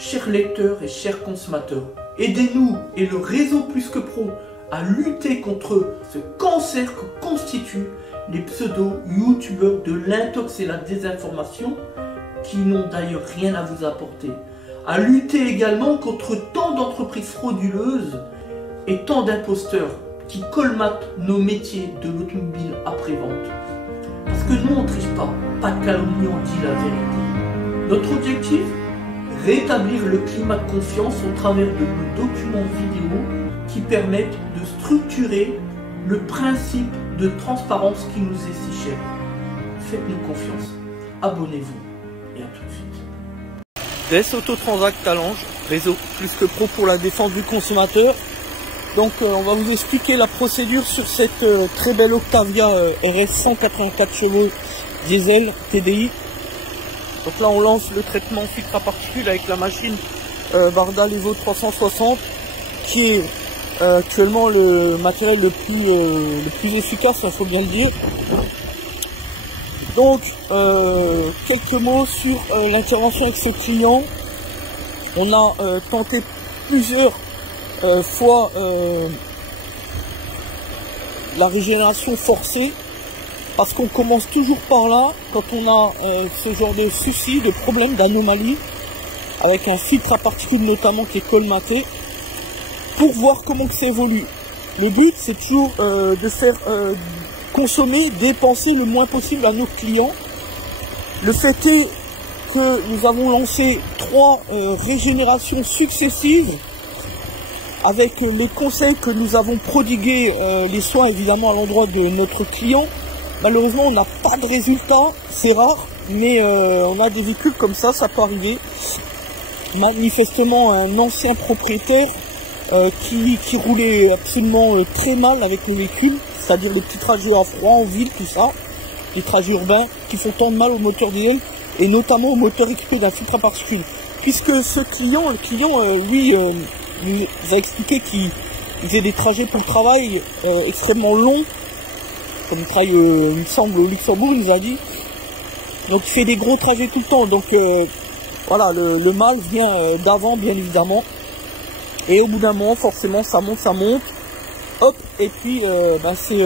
chers lecteurs et chers consommateurs, aidez-nous et le réseau Plus que Pro à lutter contre ce cancer que constituent les pseudo-youtubeurs de l'intox et la désinformation qui n'ont d'ailleurs rien à vous apporter. À lutter également contre tant d'entreprises frauduleuses et tant d'imposteurs qui colmatent nos métiers de l'automobile après-vente. Parce que nous on ne triche pas de calomnie, on dit la vérité. Notre objectif, rétablir le climat de confiance au travers de nos documents vidéo qui permettent de structurer le principe de transparence qui nous est si cher. Faites-nous confiance, abonnez-vous et à tout de suite. DS Autotransact Talange, réseau Plus que Pro pour la défense du consommateur. Donc on va vous expliquer la procédure sur cette très belle Octavia RS 184 chevaux diesel TDI. Donc là on lance le traitement filtre à particules avec la machine Varda Levo 360 qui est actuellement le matériel le plus efficace, il faut bien le dire. Donc quelques mots sur l'intervention avec ce client. On a tenté plusieurs fois la régénération forcée, parce qu'on commence toujours par là quand on a ce genre de soucis, de problèmes, d'anomalies, avec un filtre à particules notamment qui est colmaté, pour voir comment que ça évolue. Le but c'est toujours de faire consommer, dépenser le moins possible à nos clients. Le fait est que nous avons lancé 3 régénérations successives avec les conseils que nous avons prodigués, les soins évidemment à l'endroit de notre client. Malheureusement on n'a pas de résultat, c'est rare, mais on a des véhicules comme ça peut arriver. Manifestement un ancien propriétaire qui roulait absolument très mal avec les véhicules, c'est-à-dire les petits trajets à froid en ville, tout ça, les trajets urbains qui font tant de mal au moteur diesel et notamment au moteur équipé d'un filtre à particules. Puisque ce client, lui, nous a expliqué qu'il faisait des trajets pour le travail extrêmement longs, comme il travaille, il me semble, au Luxembourg, il nous a dit. Donc il fait des gros trajets tout le temps, donc voilà, le mal vient d'avant, bien évidemment. Et au bout d'un moment, forcément, ça monte, hop, et puis c'est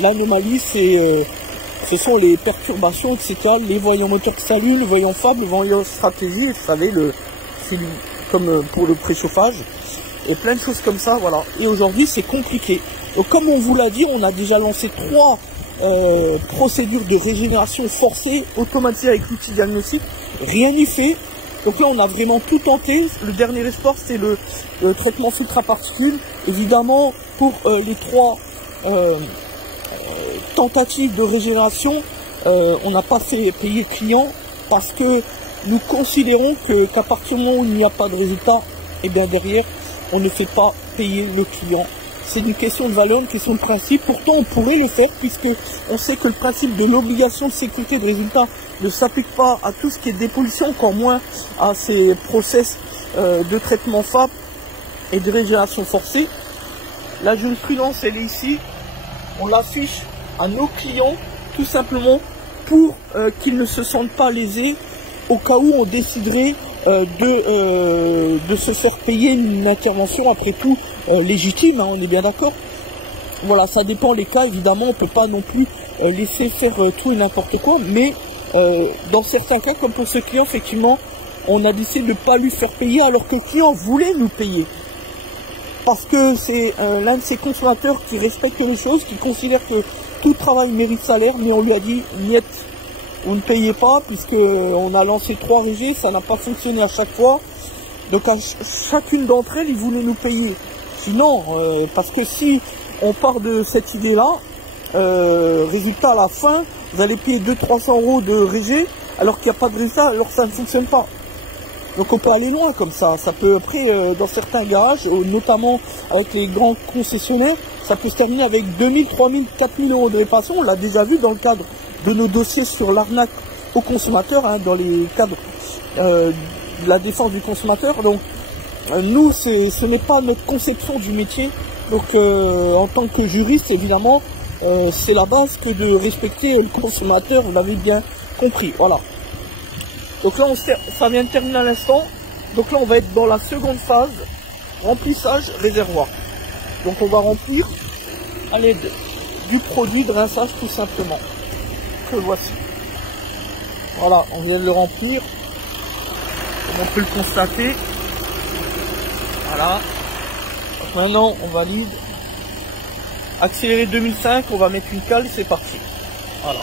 l'anomalie, ce sont les perturbations, etc. Les voyants moteurs qui s'allument, le voyant faible, le voyant stratégie, vous savez, comme pour le préchauffage, et plein de choses comme ça, voilà. Et aujourd'hui, c'est compliqué. Donc, comme on vous l'a dit, on a déjà lancé 3 procédures de régénération forcée, automatisée avec l'outil diagnostic. Rien n'y fait. Donc là, on a vraiment tout tenté. Le dernier espoir, c'est le traitement filtre à particules. Évidemment, pour les 3 tentatives de régénération, on n'a pas fait payer le client parce que nous considérons qu'à partir du moment où il n'y a pas de résultat, et bien derrière, on ne fait pas payer le client. C'est une question de valeur, une question de principe. Pourtant, on pourrait le faire puisque on sait que le principe de l'obligation de sécurité de résultat ne s'applique pas à tout ce qui est dépollution, encore moins à ces process de traitement FAP et de régénération forcée. La jurisprudence, elle est ici. On l'affiche à nos clients tout simplement pour qu'ils ne se sentent pas lésés au cas où on déciderait de se faire payer une intervention, après tout légitime, hein, on est bien d'accord. Voilà, ça dépend des cas, évidemment, on ne peut pas non plus laisser faire tout et n'importe quoi, mais dans certains cas, comme pour ce client, effectivement, on a décidé de ne pas lui faire payer alors que le client voulait nous payer. Parce que c'est l'un de ces consommateurs qui respecte les choses, qui considère que tout travail mérite salaire, mais on lui a dit, niet, vous ne payez pas, puisque on a lancé 3 régés, ça n'a pas fonctionné à chaque fois. Donc à chacune d'entre elles, ils voulaient nous payer. Sinon, parce que si on part de cette idée-là, résultat à la fin, vous allez payer 200-300 € de régé, alors qu'il n'y a pas de résultat, alors ça ne fonctionne pas. Donc on peut aller loin comme ça. Ça peut après, dans certains garages, notamment avec les grands concessionnaires, ça peut se terminer avec 2000, 3000, 4000 € de réparation. On l'a déjà vu dans le cadre de nos dossiers sur l'arnaque aux consommateurs, hein, dans les cadres de la défense du consommateur. Donc nous, ce n'est pas notre conception du métier. Donc en tant que juriste, évidemment, c'est la base que de respecter le consommateur, vous l'avez bien compris. Voilà. Donc là, ça vient de terminer à l'instant. Donc là, on va être dans la seconde phase, remplissage réservoir. Donc on va remplir à l'aide du produit de rinçage tout simplement. Que voici. Voilà, on vient de le remplir. Comme on peut le constater. Voilà. Donc maintenant, on valide. Accéléré 2005, on va mettre une cale et c'est parti. Voilà.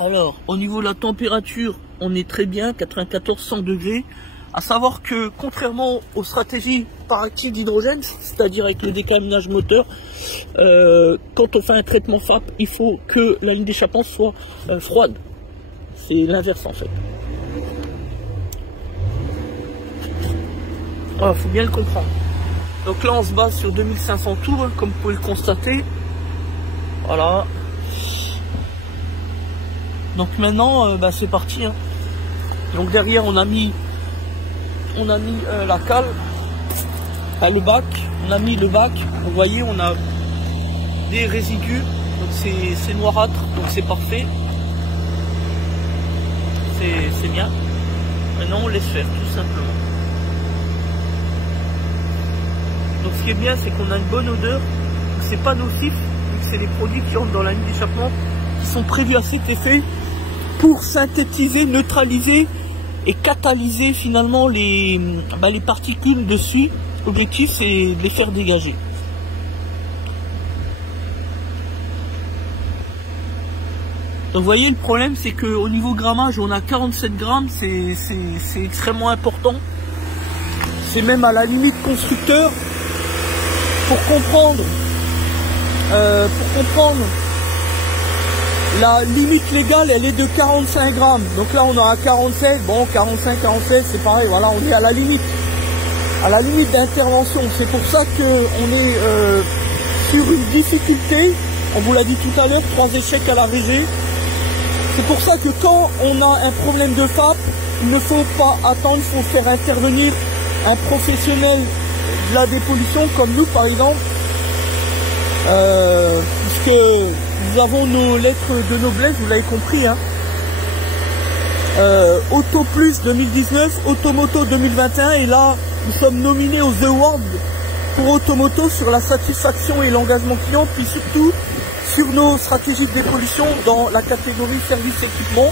Alors, au niveau de la température, on est très bien, 94-100 degrés. À savoir que, contrairement aux stratégies par actif d'hydrogène, c'est-à-dire avec le décaminage moteur, quand on fait un traitement FAP, il faut que la ligne d'échappement soit froide. C'est l'inverse en fait. Voilà, faut bien le comprendre. Donc là, on se base sur 2500 tours, comme vous pouvez le constater. Voilà. Donc maintenant, c'est parti. Hein. Donc derrière, on a mis la cale, le bac. On a mis le bac. Vous voyez, on a des résidus. Donc c'est noirâtre, donc c'est parfait. C'est bien. Maintenant, on laisse faire, tout simplement. Donc ce qui est bien, c'est qu'on a une bonne odeur. C'est pas nocif, vu que c'est des produits qui entrent dans la ligne d'échappement, qui sont prévus à cet effet pour synthétiser, neutraliser et catalyser finalement les particules dessus. L'objectif, c'est de les faire dégager. Donc vous voyez, le problème, c'est qu'au niveau grammage, on a 47 grammes, c'est extrêmement important. C'est même à la limite constructeur. Pour comprendre la limite légale, elle est de 45 grammes. Donc là, on est à 47. Bon, 45, 47, c'est pareil. Voilà, on est à la limite d'intervention. C'est pour ça qu'on est sur une difficulté. On vous l'a dit tout à l'heure, 3 échecs à la VG. C'est pour ça que quand on a un problème de FAP, il ne faut pas attendre, il faut faire intervenir un professionnel de la dépollution comme nous par exemple, puisque nous avons nos lettres de noblesse, vous l'avez compris, hein. Auto Plus 2019, Automoto 2021, et là nous sommes nominés aux Awards pour Automoto sur la satisfaction et l'engagement client, puis surtout sur nos stratégies de dépollution dans la catégorie service équipement.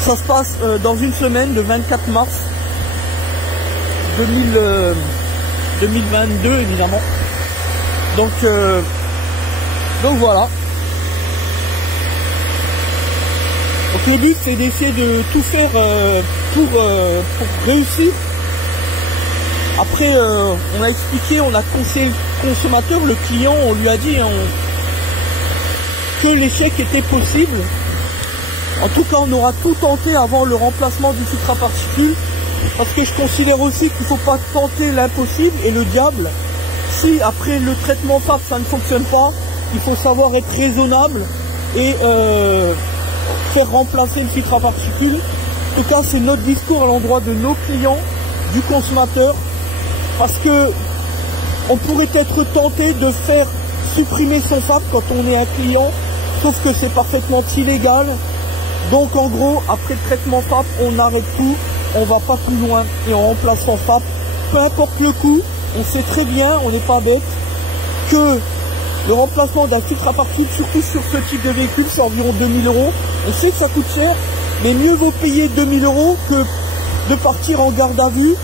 Ça se passe dans une semaine, le 24 mars 2022 évidemment. Donc voilà. Donc le but, c'est d'essayer de tout faire pour réussir. Après, on a expliqué, on a conseillé le consommateur, le client, on lui a dit que l'échec était possible. En tout cas, on aura tout tenté avant le remplacement du filtre à particules. Parce que je considère aussi qu'il ne faut pas tenter l'impossible et le diable. Si après le traitement FAP ça ne fonctionne pas, il faut savoir être raisonnable et faire remplacer le filtre à particules. En tout cas, c'est notre discours à l'endroit de nos clients, du consommateur, parce que on pourrait être tenté de faire supprimer son FAP quand on est un client, sauf que c'est parfaitement illégal. Donc en gros, après le traitement FAP, on arrête tout. On va pas plus loin et on remplace son FAP. Peu importe le coût, on sait très bien, on n'est pas bête, que le remplacement d'un filtre à particules, surtout sur ce type de véhicule, c'est environ 2000 €. On sait que ça coûte cher, mais mieux vaut payer 2000 € que de partir en garde à vue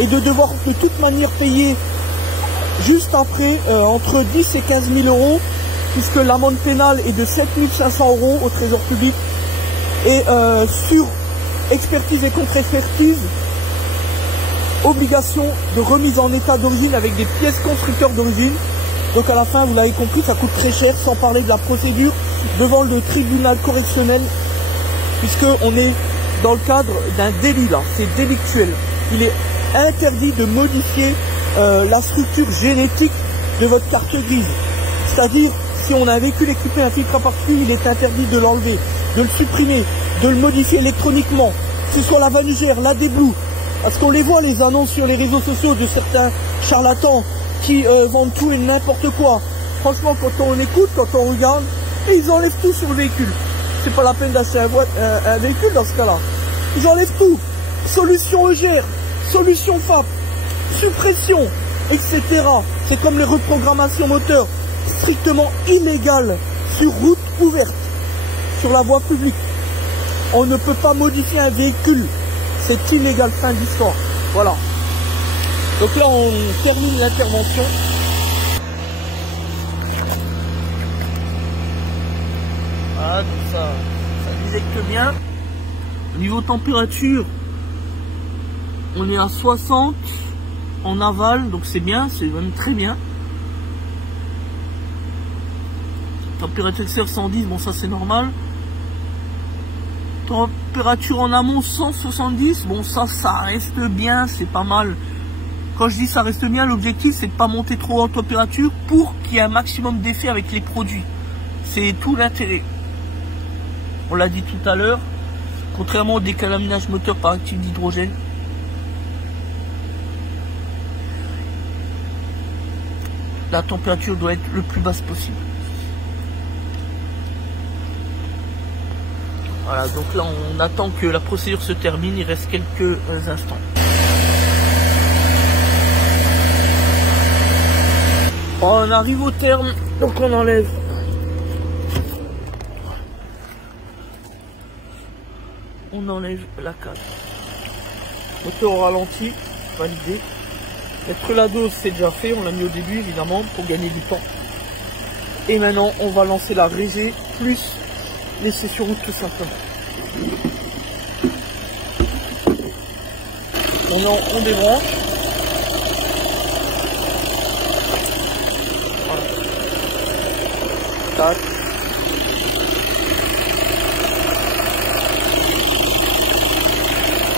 et de devoir de toute manière payer juste après entre 10 et 15 000 €, puisque l'amende pénale est de 7 500 € au trésor public. Et sur expertise et contre-expertise, obligation de remise en état d'origine avec des pièces constructeurs d'origine. Donc à la fin, vous l'avez compris, ça coûte très cher, sans parler de la procédure devant le tribunal correctionnel, puisqu'on est dans le cadre d'un délit là, c'est délictuel. Il est interdit de modifier la structure génétique de votre carte grise. C'est-à-dire, si on a un véhicule équipé d'un filtre à particules, il est interdit de l'enlever, de le supprimer, de le modifier électroniquement, que ce soit la vanigère, la déblue, parce qu'on les voit les annonces sur les réseaux sociaux de certains charlatans qui vendent tout et n'importe quoi. Franchement, quand on écoute, quand on regarde, et ils enlèvent tout sur le véhicule. C'est pas la peine d'acheter un véhicule dans ce cas-là. Ils enlèvent tout. Solution EGR, solution FAP, suppression, etc. C'est comme les reprogrammations moteurs, strictement illégales sur route ouverte, sur la voie publique. On ne peut pas modifier un véhicule. C'est illégal, fin d'histoire. Voilà. Donc là, on termine l'intervention. Voilà, donc ça détecte bien. Au niveau température, on est à 60 en aval, donc c'est bien, c'est même très bien. Température extérieure 110, bon ça c'est normal. Température en amont 170, bon ça reste bien, c'est pas mal. Quand je dis ça reste bien, l'objectif c'est de pas monter trop en température pour qu'il y ait un maximum d'effet avec les produits. C'est tout l'intérêt. On l'a dit tout à l'heure, contrairement au décalaminage moteur par actif d'hydrogène, la température doit être le plus basse possible. Voilà, donc là on attend que la procédure se termine, il reste quelques instants. On arrive au terme, donc on enlève. On enlève la cale. Moteur au ralenti, validé. Mettre la dose, c'est déjà fait, on l'a mis au début évidemment pour gagner du temps. Et maintenant on va lancer la régée plus l'essai sur route tout simplement. On débranche. Voilà. Tac.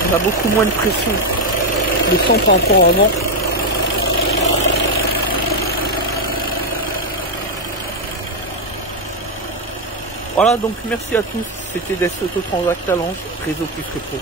On a beaucoup moins de pression. Le sang par rapport à avant. Voilà, donc merci à tous. C'était des Autotransact Talence, réseau plus que pro.